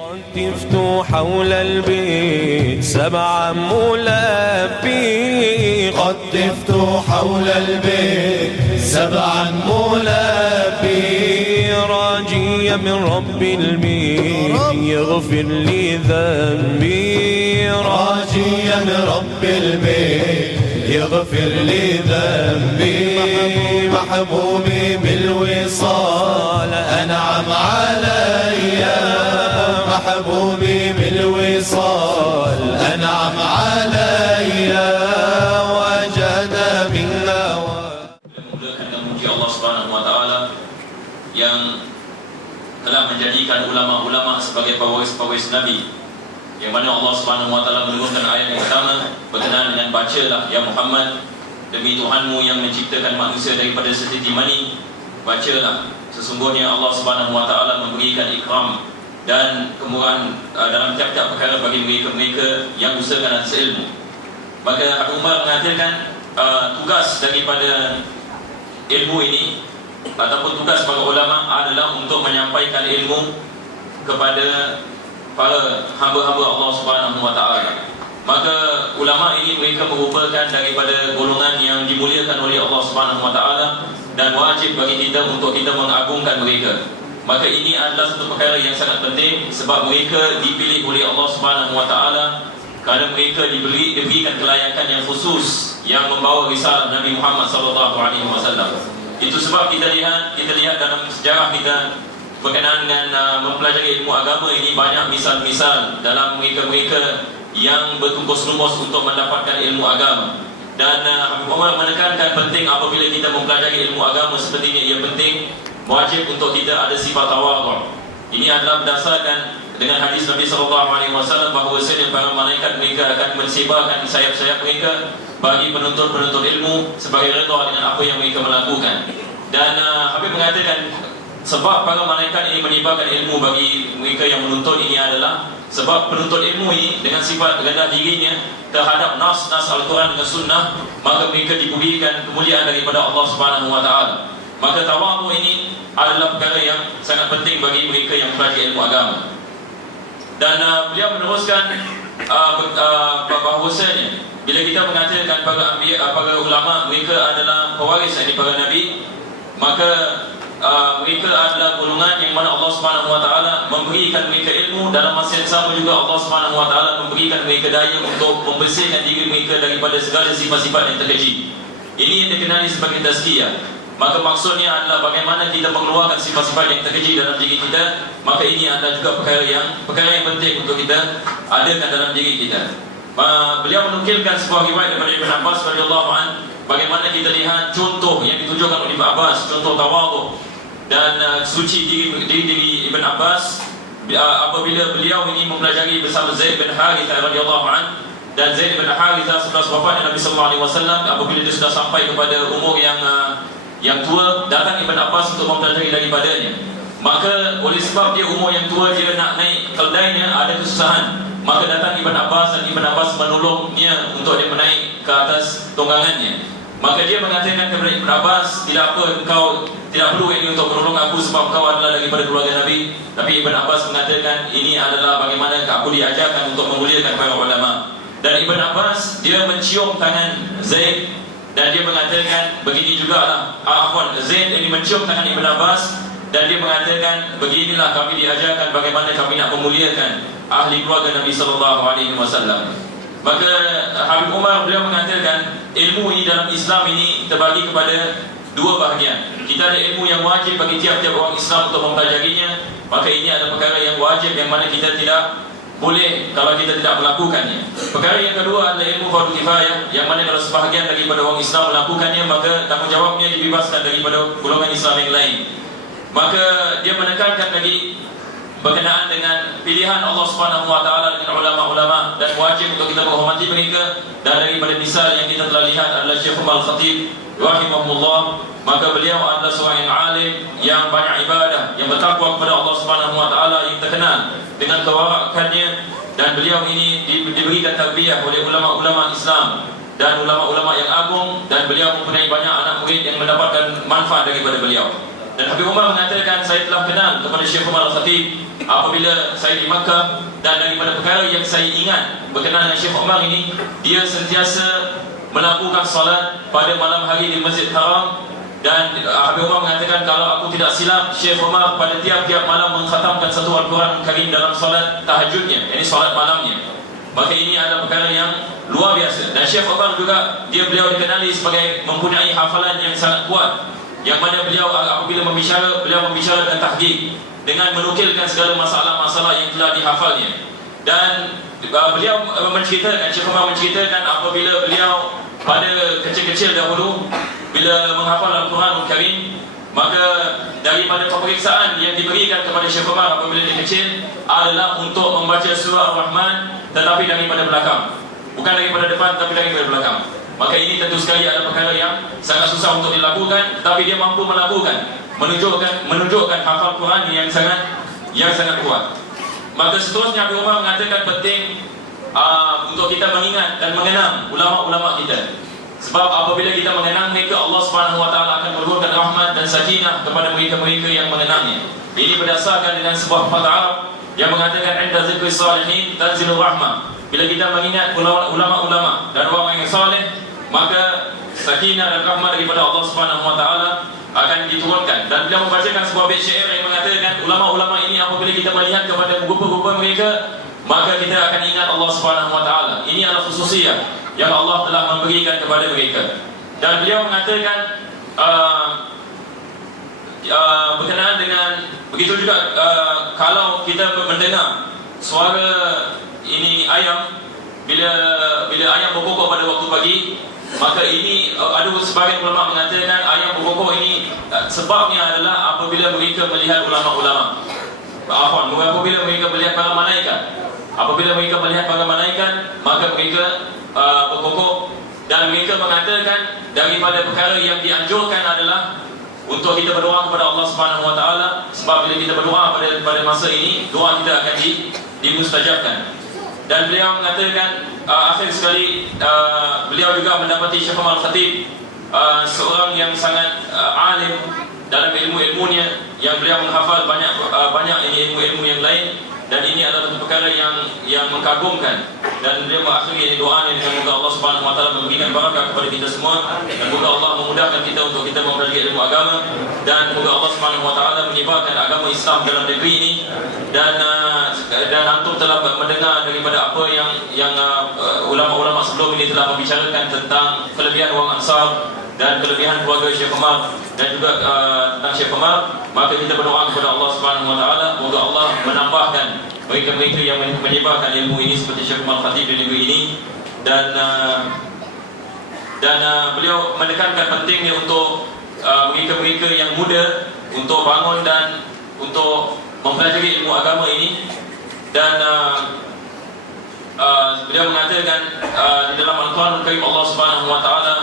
طفت حول البيت سبعا ملبي قد طفت حول البيت سبعا ملبي راجيا من رب البيت يغفر لي ذنبي راجيا من رب البيت يغفر لي ذنبي محبوبي بالوصال أنعم علي محبوبي بالوصال أنعم علي وجد بالنوى. Memulakan dengan memuji Allah Subhanahu Wa Taala yang telah menjadikan ulama-ulama sebagai pewaris Nabi, yang mana Allah Subhanahu Wa Taala menurunkan ayat yang pertama berkenaan dengan bacalah ya Muhammad, demi Tuhanmu yang menciptakan manusia daripada setitik mani, bacalah sesungguhnya Allah Subhanahu Wa Taala memberikan ikram dan kemurahan dalam tiap-tiap perkara bagi mereka yang usahakan atas ilmu. Maka Habib Umar mengatakan tugas daripada ilmu ini ataupun tugas para ulama adalah untuk menyampaikan ilmu kepada para hamba-hamba Allah Subhanahu Wa Taala. Maka ulama ini mereka merupakan daripada golongan yang dimuliakan oleh Allah Subhanahu Wa Taala dan wajib bagi kita untuk kita mengagungkan mereka. Maka ini adalah satu perkara yang sangat penting sebab mereka dipilih oleh Allah Subhanahu Wa Taala kerana mereka diberikan kelayakan yang khusus yang membawa risalah Nabi Muhammad sallallahu alaihi wasallam. Itu sebab kita lihat dalam sejarah kita berkenaan dengan mempelajari ilmu agama ini banyak misal-misal dalam mereka-mereka yang bertumpus lumus untuk mendapatkan ilmu agama. Dan Habib Umar menekankan penting apabila kita mempelajari ilmu agama seperti ini, ia penting wajib untuk kita ada sifat tawadhu. Ini adalah berdasarkan dengan hadis Nabi SAW bahawa para malaikat mereka akan mensebarkan sayap-sayap mereka bagi penuntut-penuntut ilmu sebagai redha dengan apa yang mereka melakukan. Dan Habib mengatakan sebab para malaikat ini menyebarkan ilmu bagi mereka yang menuntut ini adalah sebab penuntut ilmu ini dengan sifat rendah dirinya terhadap nas-nas Al-Quran dan Sunnah, maka mereka diberikan kemuliaan daripada Allah Subhanahu Wa Taala. Maka tawadhu ini adalah perkara yang sangat penting bagi mereka yang mempelajari ilmu agama. Dan beliau meneruskan bahawasanya bila kita mengatakan para ulama mereka adalah pewaris dari para nabi, maka mereka adalah golongan yang mana Allah Subhanahu Wa Taala memberikan mereka ilmu, dalam masa yang sama juga Allah Subhanahu Wa Taala memberikan mereka daya untuk membersihkan diri mereka daripada segala sifat-sifat yang terkeji. Ini yang dikenali sebagai tazkiyah. Maka maksudnya adalah bagaimana kita mengeluarkan sifat-sifat yang terkeji dalam diri kita. Maka ini adalah juga perkara yang penting untuk kita adakan dalam diri kita. Beliau menukilkan sebuah riwayat daripada Ibn Abbas radhiyallahu anhu, bagaimana kita lihat contoh yang ditunjukkan oleh Ibn Abbas, contoh tawadhu dan suci diri Ibn Abbas apabila beliau ini mempelajari bersama Zaid bin Harithah radhiyallahu anhu. Dan Zaid bin Harithah selepas wafatnya Nabi sallallahu alaihi wasallam, apabila dia sudah sampai kepada umur yang tua, datang Ibn Abbas untuk mempelajari daripadanya. Maka oleh sebab dia umur yang tua, dia nak naik keldainya ada kesusahan, maka datang Ibn Abbas dan Ibn Abbas menolongnya untuk dia menaik ke atas tunggangannya. Maka dia mengatakan kepada Ibn Abbas, tidak apa, engkau tidak perlu ini untuk menolong aku sebab engkau adalah daripada keluarga Nabi. Tapi Ibn Abbas mengatakan ini adalah bagaimana aku diajarkan untuk memuliakan para ulama. Dan Ibn Abbas dia mencium tangan Zaid dan dia mengatakan begini jugalah Zaid ini mencium tangan Ibn Abbas dan dia mengatakan beginilah kami diajarkan bagaimana kami nak memuliakan ahli keluarga Nabi sallallahu alaihi wasallam. Maka Habib Umar beliau mengatakan ilmu ini dalam Islam ini terbagi kepada dua bahagian. Kita ada ilmu yang wajib bagi tiap-tiap orang Islam untuk mempelajarinya. Maka ini adalah perkara yang wajib yang mana kita tidak boleh kalau kita tidak melakukannya. Perkara yang kedua adalah ilmu fardu kifayah, yang mana kalau sebahagian daripada orang Islam melakukannya, maka tanggungjawabnya dibebaskan daripada golongan Islam yang lain. Maka dia menekankan lagi berkenaan dengan pilihan Allah Subhanahu Wa Taala dengan ulama-ulama dan wajib untuk kita menghormati mereka. Dan daripada misal yang kita telah lihat adalah Syekh Al-Khatib rahimahullah. Maka beliau adalah seorang yang alim, yang banyak ibadah, yang bertakwa kepada Allah Subhanahu Wa Taala, yang terkenal dengan kewarakannya. Dan beliau ini diberikan tarbiyah oleh ulama-ulama Islam dan ulama-ulama yang agung, dan beliau mempunyai banyak anak murid yang mendapatkan manfaat daripada beliau. Dan Habib Umar mengatakan, saya telah kenal kepada Syekh Umar Al-Khatib apabila saya di Makkah, dan daripada perkara yang saya ingat berkenaan dengan Syekh Omar ini, dia sentiasa melakukan solat pada malam hari di Masjid Haram. Dan Habib Omar mengatakan kalau aku tidak silap, Syekh Omar pada tiap-tiap malam mengkhatamkan satu Al-Quran Karim dalam solat tahajudnya, ini solat malamnya. Maka ini adalah perkara yang luar biasa. Dan Syekh Omar juga, beliau dikenali sebagai mempunyai hafalan yang sangat kuat, yang mana beliau apabila berbicara, beliau berbicara dengan tahqiq, dengan menukilkan segala masalah-masalah yang telah dihafalnya. Dan beliau menceritakan, Syekh Omar menceritakan apabila beliau pada kecil-kecil dahulu, bila menghafal Al-Quran Karim, maka daripada pemeriksaan yang diberikan kepada Syekh Omar apabila dia kecil adalah untuk membaca surah Ar-Rahman, tetapi daripada belakang, bukan daripada depan, tapi daripada belakang. Maka ini tentu sekali adalah perkara yang sangat susah untuk dilakukan, tapi dia mampu melakukan, menunjukkan hafal Quran yang sangat kuat. Maka seterusnya Habib Omar mengatakan penting untuk kita mengingat dan mengenang ulama-ulama kita. Sebab apabila kita mengenang mereka, Allah Subhanahu Wa Taala akan menurunkan rahmat dan sakinah kepada mereka-mereka yang mengenangnya. Ini berdasarkan dengan sebuah pepatah Arab yang mengatakan inda zikri salihin tanzilur rahmah. Bila kita mengingat ulama-ulama dan orang yang saleh, maka sakinah dan rahmat daripada Allah Subhanahu Wa Taala akan diturunkan. Dan beliau membacakan sebuah bait syair yang mengatakan ulama-ulama ini apabila kita melihat kepada rupa-rupa mereka, maka kita akan ingat Allah Subhanahu Wa Taala. Ini adalah khususiyah yang Allah telah memberikan kepada mereka. Dan beliau mengatakan berkenaan dengan begitu juga kalau kita mendengar suara ini ayam, bila ayam berkokok pada waktu pagi, maka ini ada sebagian ulama mengatakan ayam berkokok ini sebabnya adalah apabila mereka melihat ulama-ulama, apabila mereka melihat para malaikat. Apabila mereka melihat para malaikat, maka mereka berkokok. Dan mereka mengatakan daripada perkara yang dianjurkan adalah untuk kita berdoa kepada Allah Subhanahu Wa Taala. Sebab bila kita berdoa pada masa ini, doa kita akan dimustajabkan. Dan beliau mengatakan akhir sekali beliau juga mendapati Syekh Omar Khatib, seorang yang sangat alim dalam ilmu-ilmunya, yang beliau menghafal banyak ilmu-ilmu yang lain. Dan ini adalah satu perkara yang mengagumkan. Dan beliau mengakhiri doanya dengan moga Allah Subhanahu Wa Taala memberikan barakah kepada kita semua, dan moga Allah memudahkan kita untuk kita mempelajari ilmu agama, dan moga Allah Subhanahu Wa Taala menyebarkan agama Islam dalam negeri ini. Dan antum telah mendengar daripada apa yang ulama-ulama sebelum ini telah membicarakan tentang kelebihan orang Ansar dan kelebihan keluarga Syekh Omar, dan juga tentang Syekh Omar. Maka kita berdoa kepada Allah Subhanahu Wa Taala, moga Allah menambahkan mereka-mereka yang menyebarkan ilmu ini seperti Syekh Omar Khatib di negeri ini. Dan beliau menekankan pentingnya untuk mereka-mereka yang muda untuk bangun dan untuk mempelajari ilmu agama ini. Dan beliau mengatakan di dalam Al-Quran Karim, Allah Subhanahu Wa Taala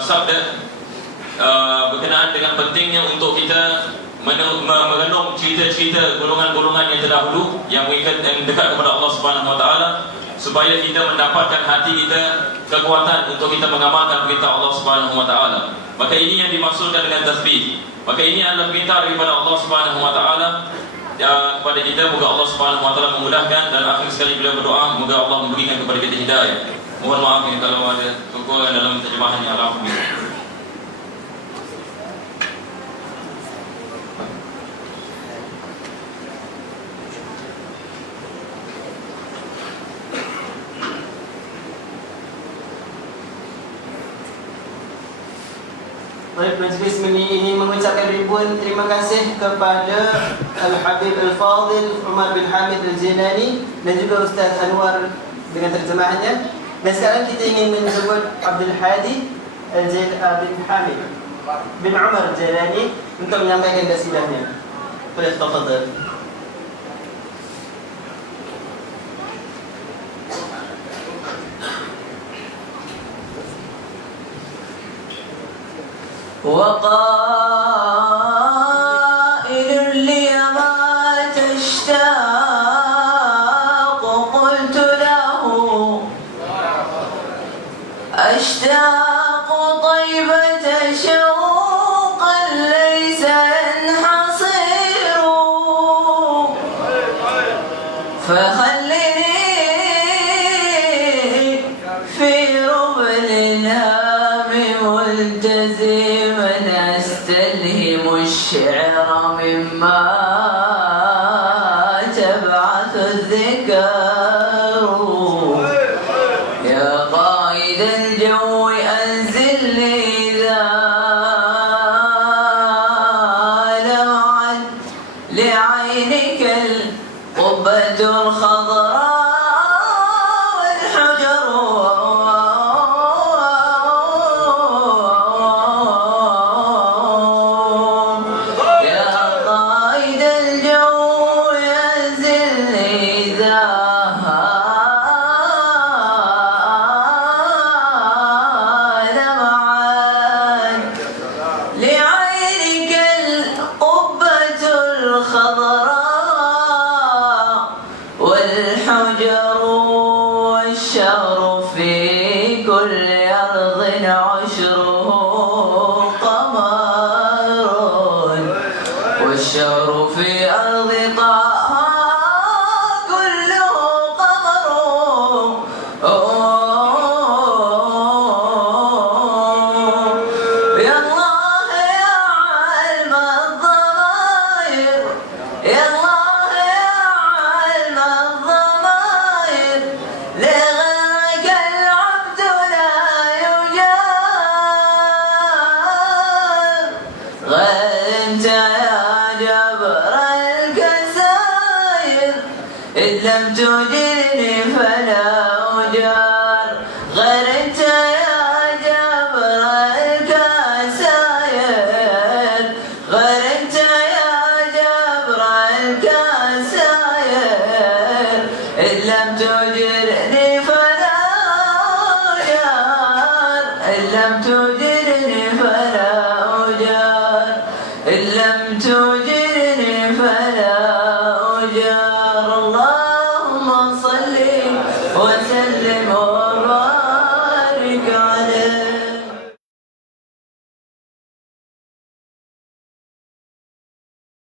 bersabda berkenaan dengan pentingnya untuk kita merenung cerita-cerita golongan-golongan yang terdahulu yang dekat kepada Allah Subhanahu Wa Taala, supaya kita mendapatkan hati kita kekuatan untuk kita mengamalkan perintah Allah Subhanahu Wa Taala. Maka ini yang dimaksudkan dengan tasbih. Maka ini adalah perintah daripada Allah Subhanahu Wa Taala kepada kita. Moga Allah Subhanahu Wa Taala memudahkan. Dan akhir sekali beliau berdoa, moga Allah memberikan kepada kita hidayah. Mohon maaf kalau ada kekurangan dalam terjemahannya. Alhamdulillah. Baik, majlis ini mengucapkan ribuan terima kasih kepada Al-Habib Al-Fadil Umar bin Hamid Al-Jilani dan juga Ustaz Anwar dengan terjemahannya. Dan sekarang kita ingin menjemput Abdul Hadi bin Hamid bin Umar Al-Jilani untuk menyampaikan dasilahnya. Boleh tafadhal. وقائل لي ما تشتاق قلت له أشتاق طيبة شوقا ليس ينحصر فخلني في ربل الهام ملتزما استلهم الشعر مما تبعث الذكر. يا قائد الجو أنزلني ذا لمعا لعينك القبة الخضراء والحجر. يا قائد الجو ينزلني ذا لمعا لعينك القبة الخضراء والحجر والشهر في كل أرض عشره قمر. والشهر في أرض طه كله قمر. يا الله يا علم الضمائر، يا الله يا علم الضمائر، لغيرك العبد لا يجار. غنت يا جبر الكسائر، إن لم تجرني فلا أجار. غنت يا جبر الكسائر، غنت يا جبر الكسائر، إن لم تجرني فلا أجار. إن لم تجرني فلا أجار. إن لم تجرني فلا